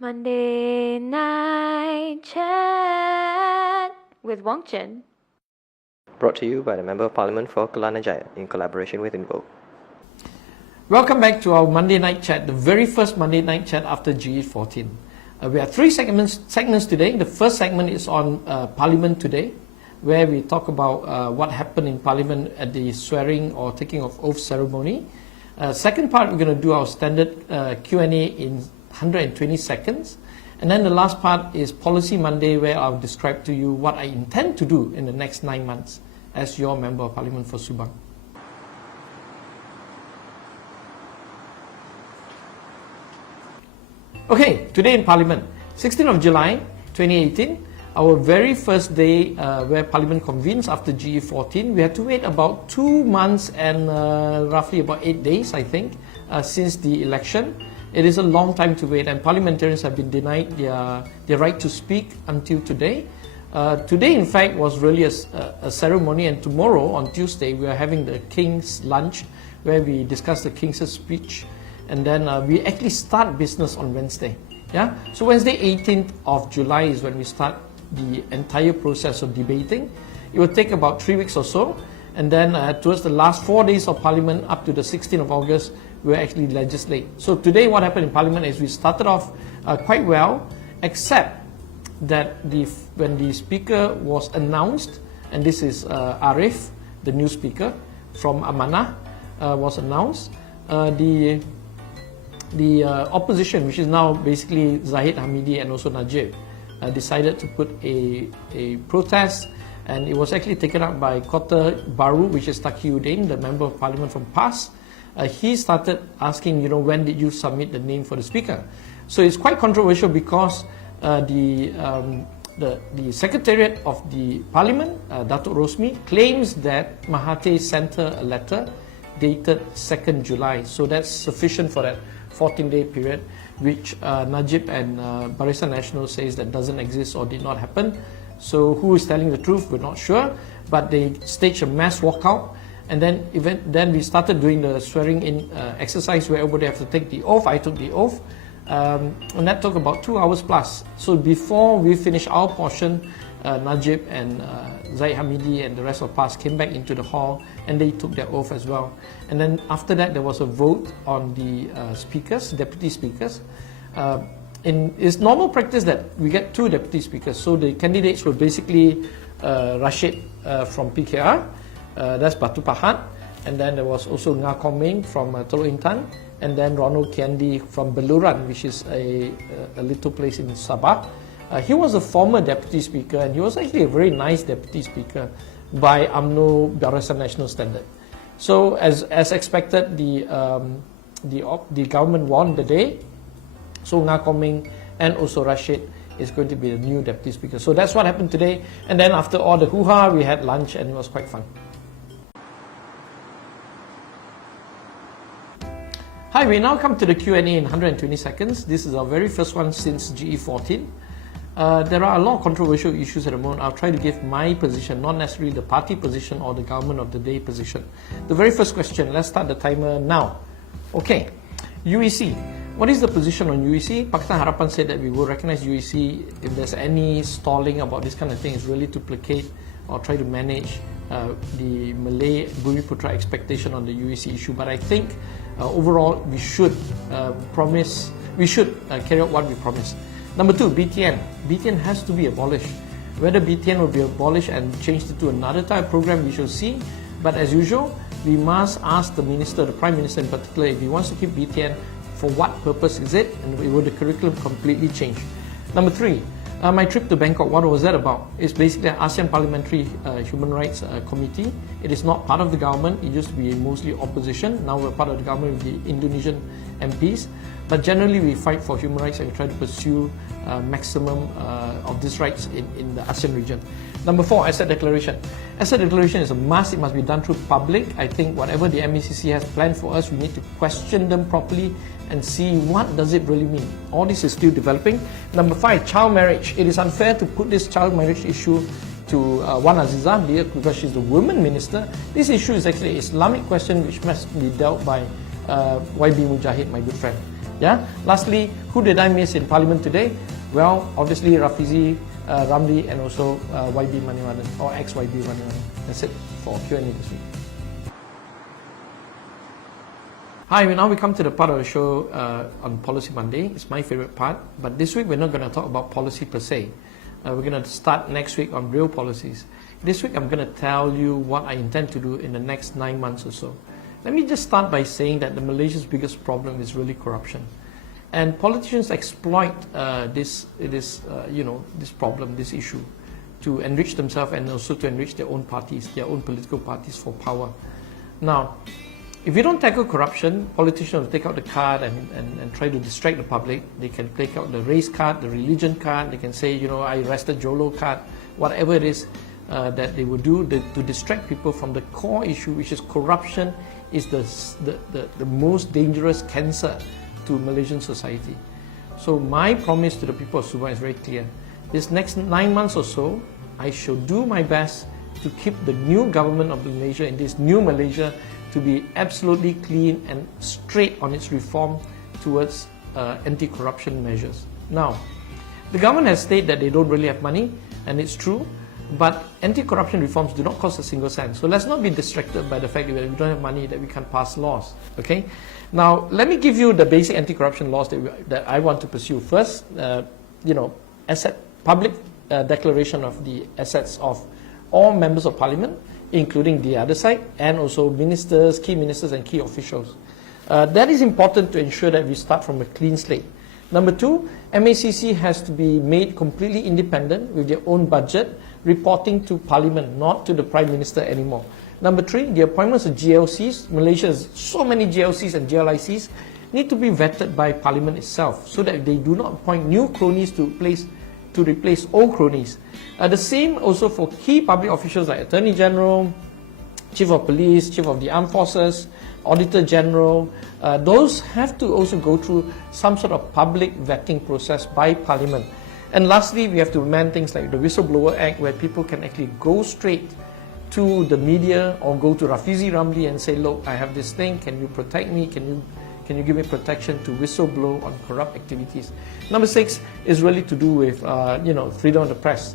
Monday Night Chat with Wong Chen. Brought to you by the Member of Parliament for Kelana Jaya in collaboration with Invo. Welcome back to our Monday Night Chat, the very first Monday Night Chat after GE14. We have three segments today. The first segment is on Parliament today, where we talk about what happened in Parliament at the swearing or taking of oath ceremony. Second part, we're going to do our standard Q&A in 120 seconds. And then the last part is Policy Monday, where I'll describe to you what I intend to do in the next 9 months as your Member of Parliament for Subang. Okay, today in Parliament, 16th of July 2018, our very first day where Parliament convenes after GE14. We had to wait about 2 months and roughly about 8 days, I think, since the election. It is a long time to wait, and parliamentarians have been denied their right to speak until today. Today, in fact, was really a ceremony, and tomorrow, on Tuesday, we are having the King's Lunch, where we discuss the King's speech, and then we actually start business on Wednesday. Yeah, so Wednesday, 18th of July is when we start the entire process of debating. It will take about 3 weeks or so, and then towards the last 4 days of Parliament, up to the 16th of August, we'll actually legislate. So today what happened in Parliament is we started off quite well, except that when the speaker was announced, and this is Arif, the new speaker from Amanah, was announced, the opposition, which is now basically Zahid Hamidi and also Najib, decided to put a protest, and it was actually taken up by Kota Baru, which is Taqiyuddin, the Member of Parliament from PAS. He started asking, when did you submit the name for the speaker? So it's quite controversial because the Secretariat of the Parliament, Datuk Rosmi, claims that Mahathir sent her a letter dated 2nd July. So that's sufficient for that 14-day period, which Najib and Barisan Nasional says that doesn't exist or did not happen. So who is telling the truth, we're not sure, but they staged a mass walkout. And then we started doing the swearing in exercise where everybody have to take the oath. I took the oath, and that took about 2 hours plus. So before we finished our portion, Najib and Zahid Hamidi and the rest of PAS came back into the hall, and they took their oath as well. And then after that, there was a vote on the speakers, deputy speakers. It's normal practice that we get 2 deputy speakers. So the candidates were basically Rashid from PKR, that's Batu Pahat, and then there was also Nga Komeng from Teluk Intan, and then Ronald Kendi from Beluran, which is a little place in Sabah. He was a former deputy speaker, and he was actually a very nice deputy speaker by UMNO Barisan Nasional standard. So as expected, the government won the day. So Nga Komeng and also Rashid is going to be the new deputy speaker. So that's what happened today. And then after all the hoo-ha, we had lunch, and it was quite fun. Hi, we now come to the Q&A in 120 seconds. This is our very first one since GE14. There are a lot of controversial issues at the moment. I'll try to give my position, not necessarily the party position or the government of the day position. The very first question, let's start the timer now. Okay, UEC. What is the position on UEC? Pakatan Harapan said that we will recognize UEC if there's any stalling about this kind of thing. It's really to placate or try to manage the Malay Bumi-Putra expectation on the UEC issue. But I think overall we should carry out what we promised. Number 2, BTN. BTN has to be abolished. Whether BTN will be abolished and changed into another type of program, we shall see. But as usual, we must ask the minister, the Prime Minister in particular, if he wants to keep BTN, for what purpose is it, and will the curriculum completely change? Number 3, my trip to Bangkok, what was that about? It's basically an ASEAN Parliamentary Human Rights Committee. It is not part of the government. It used to be mostly opposition. Now we're part of the government with the Indonesian MPs. But generally we fight for human rights and we try to pursue maximum of these rights in the ASEAN region. Number 4, asset declaration. Asset declaration is a must. It must be done through public. I think whatever the MECC has planned for us, we need to question them properly and see what does it really mean. All this is still developing. Number 5, child marriage. It is unfair to put this child marriage issue to Wan Azizah because she's the women minister. This issue is actually an Islamic question which must be dealt by YB Mujahid, my good friend. Yeah. Lastly, who did I miss in Parliament today? Well, obviously Rafizi Ramli and also YB Maniwaran, or ex-YB Maniwaran. That's it for Q&A this week. Hi, now we come to the part of the show on Policy Monday. It's my favorite part, but this week we're not going to talk about policy per se. We're going to start next week on real policies. This week I'm going to tell you what I intend to do in the next 9 months or so. Let me just start by saying that Malaysia's biggest problem is really corruption. And politicians exploit this problem, this issue, to enrich themselves and also to enrich their own parties, their own political parties for power. Now, if you don't tackle corruption, politicians will take out the card and try to distract the public. They can take out the race card, the religion card. They can say, I arrested Jolo card, whatever it is that they will do to distract people from the core issue, which is corruption is the most dangerous cancer to Malaysian society. So my promise to the people of Sabah is very clear. This next 9 months or so, I shall do my best to keep the new government of Malaysia in this new Malaysia to be absolutely clean and straight on its reform towards anti-corruption measures. Now, the government has stated that they don't really have money, and it's true, but anti-corruption reforms do not cost a single cent. So let's not be distracted by the fact that we don't have money, that we can't pass laws. Okay? Now, let me give you the basic anti-corruption laws that I want to pursue. First, public declaration of the assets of all members of parliament, including the other side, and also ministers, key ministers and key officials. That is important to ensure that we start from a clean slate. Number two, MACC has to be made completely independent with their own budget, reporting to Parliament, not to the Prime Minister anymore. Number three, the appointments of GLCs, Malaysia has so many GLCs and GLICs, need to be vetted by Parliament itself so that they do not appoint new cronies to replace old cronies. The same also for key public officials like Attorney General, Chief of Police, Chief of the Armed Forces, Auditor General. Those have to also go through some sort of public vetting process by Parliament. And lastly, we have to amend things like the Whistleblower Act, where people can actually go straight to the media or go to Rafizi Ramli and say, look, I have this thing, can you protect me? Can you give me protection to whistleblow on corrupt activities? Number 6 is really to do with freedom of the press.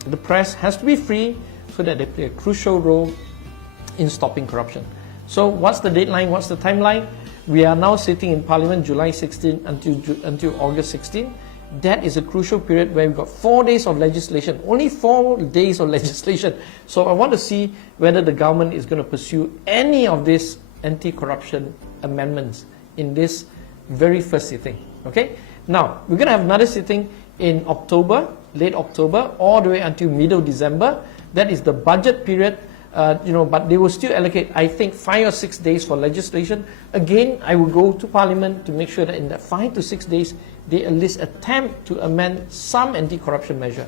The press has to be free so that they play a crucial role in stopping corruption. So what's the deadline? What's the timeline? We are now sitting in Parliament July 16 until August 16. That is a crucial period where we've got 4 days of legislation, only 4 days of legislation. So I want to see whether the government is going to pursue any of these anti-corruption amendments in this very first sitting. Okay? Now, we're going to have another sitting in October, late October, all the way until middle December. That is the budget period. But they will still allocate, I think, 5 or 6 days for legislation. Again, I will go to Parliament to make sure that in that 5 to 6 days, they at least attempt to amend some anti-corruption measure.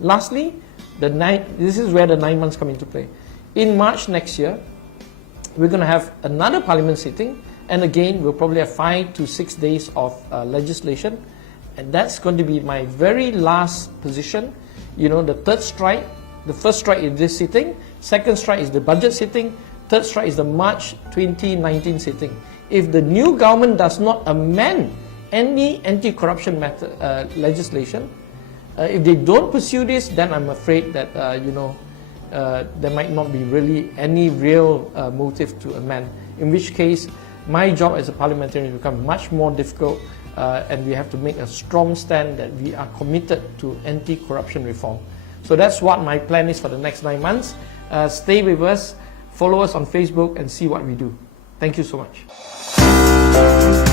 Lastly, this is where the 9 months come into play. In March next year, we're going to have another Parliament sitting, and again, we'll probably have 5 to 6 days of legislation, and that's going to be my very last position. The third strike. The first strike is this sitting, second strike is the budget sitting, third strike is the March 2019 sitting. If the new government does not amend any anti-corruption legislation, if they don't pursue this, then I'm afraid that there might not be really any real motive to amend. In which case, my job as a parliamentarian will become much more difficult, and we have to make a strong stand that we are committed to anti-corruption reform. So that's what my plan is for the next 9 months. Stay with us, follow us on Facebook and see what we do. Thank you so much.